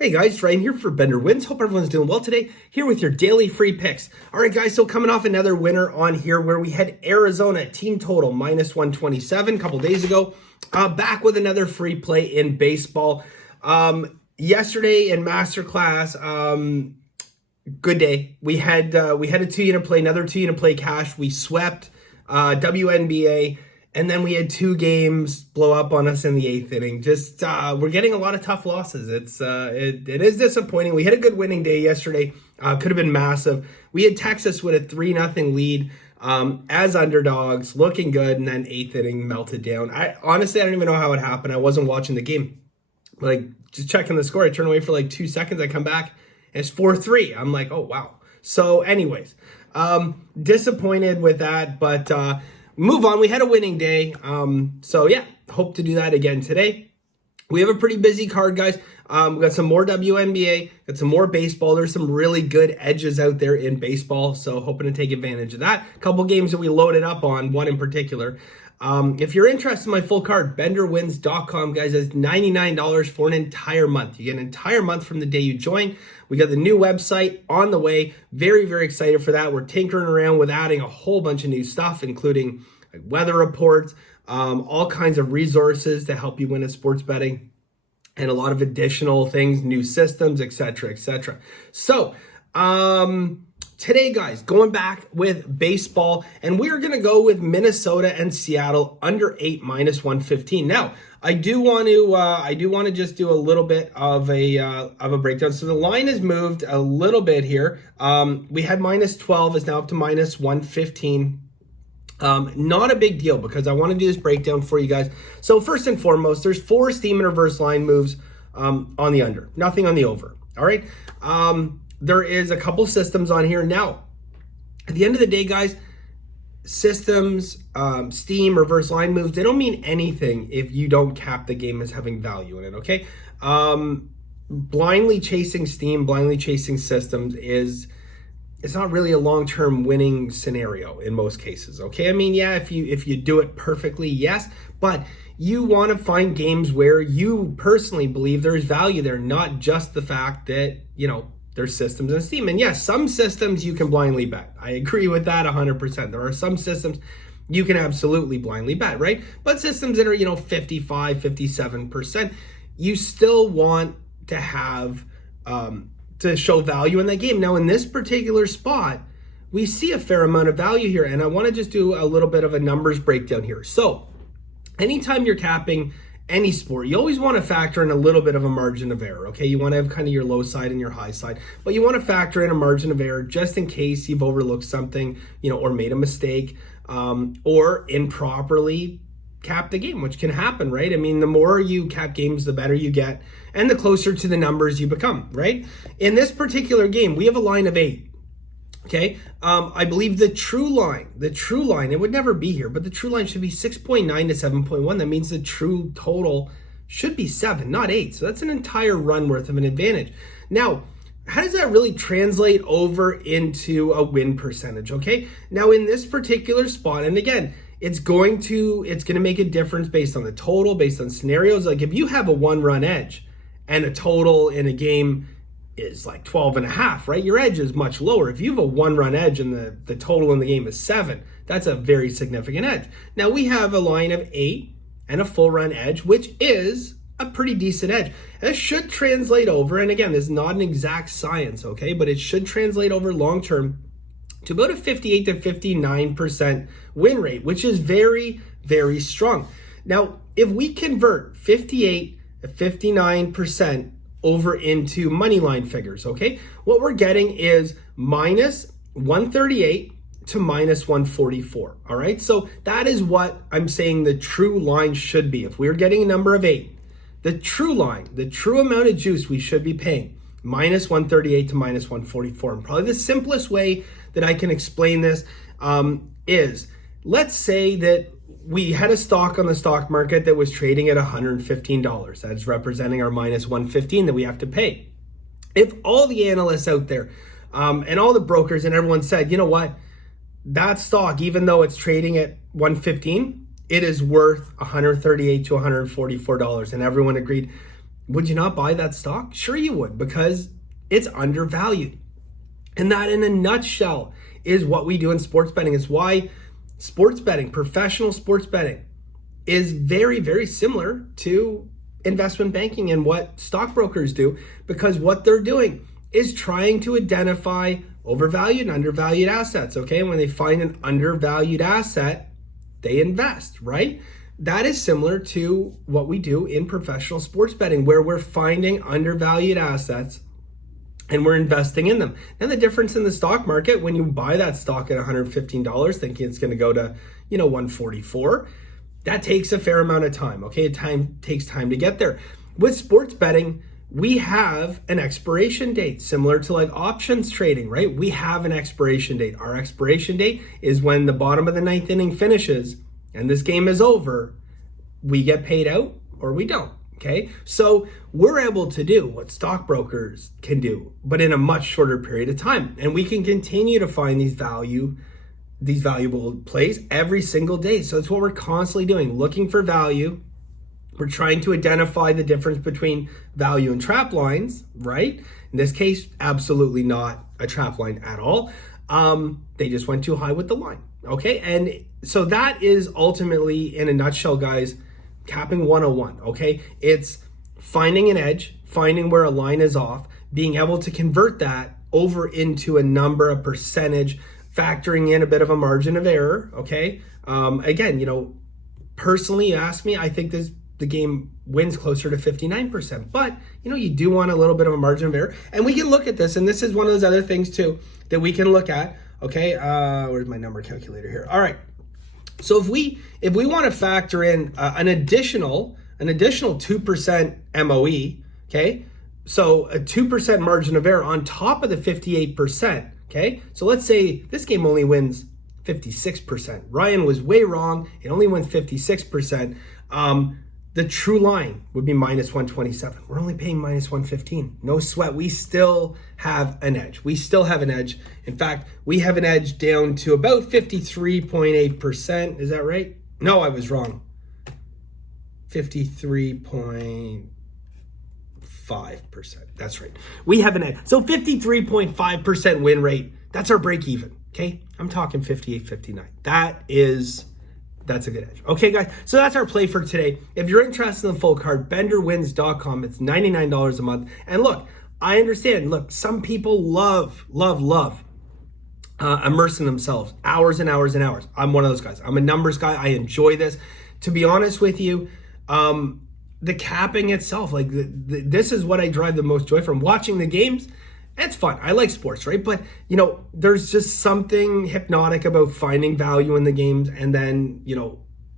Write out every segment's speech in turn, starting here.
Hey guys, Ryan here for Bender Wins. Hope everyone's doing well today. Here with your daily free picks. All right, guys, so coming off another winner on here where we had Arizona team total minus 127 a couple days ago. Back with another free play in baseball. Yesterday in Masterclass, good day. We had a 2-unit play, another 2-unit play cash. We swept WNBA. And then we had 2 games blow up on us in the 8th inning. Just we're getting a lot of tough losses. It is disappointing. We had a good winning day yesterday. Could have been massive. We had Texas with a 3-0 lead as underdogs, looking good, and then 8th inning melted down. I don't even know how it happened. I wasn't watching the game. Just checking the score. I turn away for like 2 seconds. I come back, and it's 4-3. I'm like, oh wow. So, anyways, disappointed with that, but. Move on. We had a winning day. So yeah, hope to do that again today. We have a pretty busy card, guys. We got some more WNBA, got some more baseball. There's some really good edges out there in baseball, so hoping to take advantage of that. A couple games that we loaded up on, one in particular. If you're interested in my full card, benderwins.com, guys, is $99 for an entire month. You get an entire month from the day you join. We got the new website on the way. Very, very excited for that. We're tinkering around with adding a whole bunch of new stuff, including weather reports, all kinds of resources to help you win at sports betting, and a lot of additional things, new systems, etc., etc. So, today, guys, going back with baseball, and we're going to go with Minnesota and Seattle under 8 minus 115. Now, I do want to just do a little bit of a breakdown. So the line has moved a little bit here. We had minus 12, is now up to minus 115. Not a big deal because I want to do this breakdown for you guys. So first and foremost, there's 4 steam and reverse line moves on the under, nothing on the over. All right. There is a couple systems on here. Now, at the end of the day, guys, systems, steam, reverse line moves, they don't mean anything if you don't cap the game as having value in it, okay? Blindly chasing steam, blindly chasing systems it's not really a long-term winning scenario in most cases, okay? I mean, yeah, if you do it perfectly, yes, but you want to find games where you personally believe there's value there, not just the fact that, there's systems and steam. And yes, some systems you can blindly bet. I agree with that 100%. There are some systems you can absolutely blindly bet, right? But systems that are, 55, 57%, you still want to have, to show value in that game. Now, in this particular spot, we see a fair amount of value here. And I want to just do a little bit of a numbers breakdown here. So anytime you're capping any sport, you always want to factor in a little bit of a margin of error, okay? You want to have kind of your low side and your high side, but you want to factor in a margin of error just in case you've overlooked something, or made a mistake, or improperly cap the game, which can happen, right? I mean, the more you cap games, the better you get, and the closer to the numbers you become, right? In this particular game, we have a line of 8. Okay, I believe the true line, it would never be here, but the true line should be 6.9 to 7.1. That means the true total should be 7, not 8. So that's an entire run worth of an advantage. Now, how does that really translate over into a win percentage? Okay, now in this particular spot, and again, it's going to make a difference based on the total, based on scenarios. Like if you have a 1-run edge and a total in a game is like 12.5, right? Your edge is much lower. If you have a 1-run edge and the total in the game is 7, that's a very significant edge. Now we have a line of 8 and a full run edge, which is a pretty decent edge. And it should translate over, and again, this is not an exact science, okay? But it should translate over long-term to about a 58 to 59% win rate, which is very, very strong. Now, if we convert 58 to 59% over into money line figures, okay? What we're getting is minus 138 to minus 144, all right? So that is what I'm saying the true line should be. If we're getting a number of 8, the true line, the true amount of juice we should be paying, minus 138 to minus 144. And probably the simplest way that I can explain this is, let's say that we had a stock on the stock market that was trading at $115. That's representing our minus 115 that we have to pay. If all the analysts out there and all the brokers and everyone said, you know what, that stock, even though it's trading at 115, it is worth $138 to $144. And everyone agreed, Would you not buy that stock? Sure you would, because it's undervalued. And that, in a nutshell, is what we do in sports betting. It's why sports betting, professional sports betting, is very, very similar to investment banking and what stockbrokers do, because what they're doing is trying to identify overvalued and undervalued assets, okay? When they find an undervalued asset, they invest, right? That is similar to what we do in professional sports betting, where we're finding undervalued assets and we're investing in them. And the difference in the stock market, when you buy that stock at $115 thinking it's going to go to, $144, that takes a fair amount of time, okay? It takes time to get there. With sports betting, we have an expiration date, similar to like options trading, right? We have an expiration date. Our expiration date is when the bottom of the ninth inning finishes and this game is over. We get paid out or we don't, okay? So we're able to do what stockbrokers can do, but in a much shorter period of time. And we can continue to find these valuable plays every single day. So that's what we're constantly doing, looking for value. We're trying to identify the difference between value and trap lines, right? In this case, absolutely not a trap line at all. They just went too high with the line, okay? And so that is ultimately, in a nutshell, guys, capping 101, okay? It's finding an edge, finding where a line is off, being able to convert that over into a number, a percentage, factoring in a bit of a margin of error, okay? Again, personally, you ask me, I think the game wins closer to 59%, but you do want a little bit of a margin of error. And we can look at this, and this is one of those other things too that we can look at, okay? Where's my number calculator here? All right. So if we want to factor in an additional 2% MOE, okay? So a 2% margin of error on top of the 58%, okay? So let's say this game only wins 56%. Ryan was way wrong. It only wins 56%. The true line would be minus 127. We're only paying minus 115. No sweat. We still have an edge. In fact, we have an edge down to about 53.8%. Is that right? No, I was wrong. 53.5%. That's right. We have an edge. So 53.5% win rate. That's our break even. Okay. I'm talking 58, 59. That's a good edge. Okay, guys, so that's our play for today. If you're interested in the full card, benderwins.com. It's $99 a month. And look, I understand. Look, some people love immersing themselves hours and hours and hours. I'm one of those guys. I'm a numbers guy. I enjoy this. To be honest with you, the capping itself, like this is what I derive the most joy from. Watching the games, it's fun. I like sports, right? But, there's just something hypnotic about finding value in the games and then,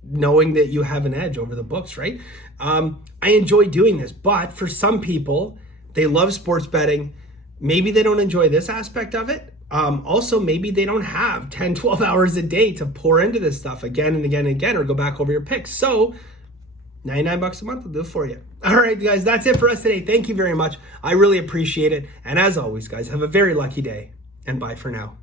knowing that you have an edge over the books, right? I enjoy doing this, but for some people, they love sports betting. Maybe they don't enjoy this aspect of it. Also, maybe they don't have 10, 12 hours a day to pour into this stuff again and again and again, or go back over your picks. So $99 a month will do it for you. All right, guys, that's it for us today. Thank you very much. I really appreciate it. And as always, guys, have a very lucky day, and bye for now.